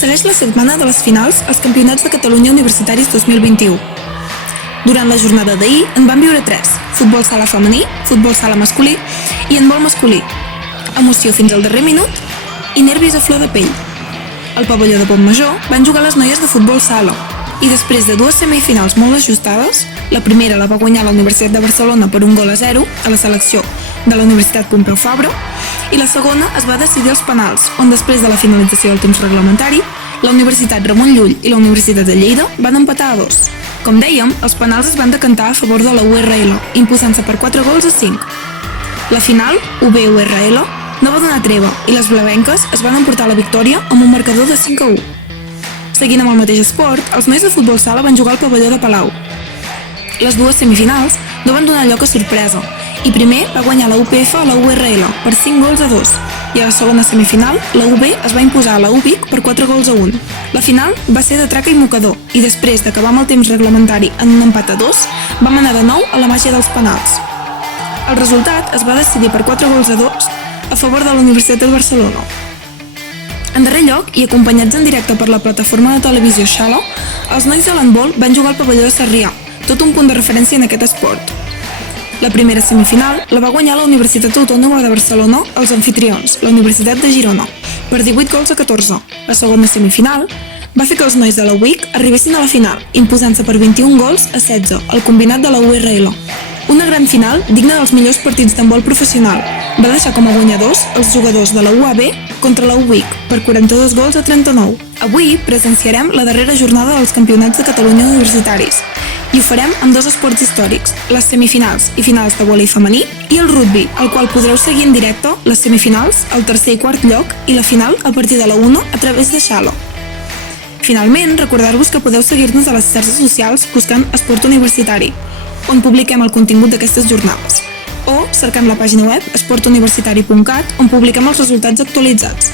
Segueix la setmana de les finals als Campionats de Catalunya Universitaris 2021. Durant la jornada d'ahir en van viure 3: futbol sala femení, futbol sala masculí i handbol masculí. Emoció fins al darrer minut i nervis a flor de pell. Al pavelló de Montmajor van jugar les noies de futbol sala i després de 2 semifinals molt ajustades, la primera la va guanyar la Universitat de Barcelona per 1-0 a la selecció de la Universitat Pompeu Fabra i la segona es va decidir als penals, on després de la finalització del temps reglamentari, la Universitat Ramon Llull i la Universitat de Lleida van empatar a 2. Com dèiem, els penals es van decantar a favor de la URL, imposant-se per 4-5. La final, UB-URL, no va donar treva i les blavenques es van emportar la victòria amb un marcador de 5-1. Seguint amb el mateix esport, els nois de futbol sala van jugar al pavelló de Palau. Les dues semifinals no van donar lloc a sorpresa i primer va guanyar la UPF a la URL per 5-2 i a la segona semifinal la UB es va imposar a la UBIC per 4-1. La final va ser de traca i mocador i després d'acabar amb el temps reglamentari en un empat a 2 vam anar de nou a la màgia dels penals. El resultat es va decidir per 4-2 a favor de la Universitat de Barcelona. En darrer lloc, i acompanyats en directe per la plataforma de televisió Xalo, els nois de l'handbol van jugar al pavelló de Sarrià, tot un punt de referència en aquest esport. La primera semifinal la va guanyar la Universitat Autònoma de Barcelona als anfitrions, la Universitat de Girona, per 18-14. La segona semifinal va fer que els nois de la UIC arribessin a la final, imposant-se per 21-16 al combinat de la URL. Una gran final digna dels millors partits d'handbol professional. Va deixar com a guanyadors els jugadors de la UAB contra la UIC per 42-39. Avui presenciarem la darrera jornada dels Campionats de Catalunya Universitaris i ho farem amb 2 esports històrics, les semifinals i finals de vòlei femení i el rugbi, al qual podreu seguir en directe les semifinals, el tercer i quart lloc i la final a partir de la 1 a través de Xalo. Finalment, recordar-vos que podeu seguir-nos a les xarxes socials buscant Esport Universitari, on publiquem el contingut d'aquestes jornades, o cercant la pàgina web esportuniversitari.cat, on publiquem els resultats actualitzats.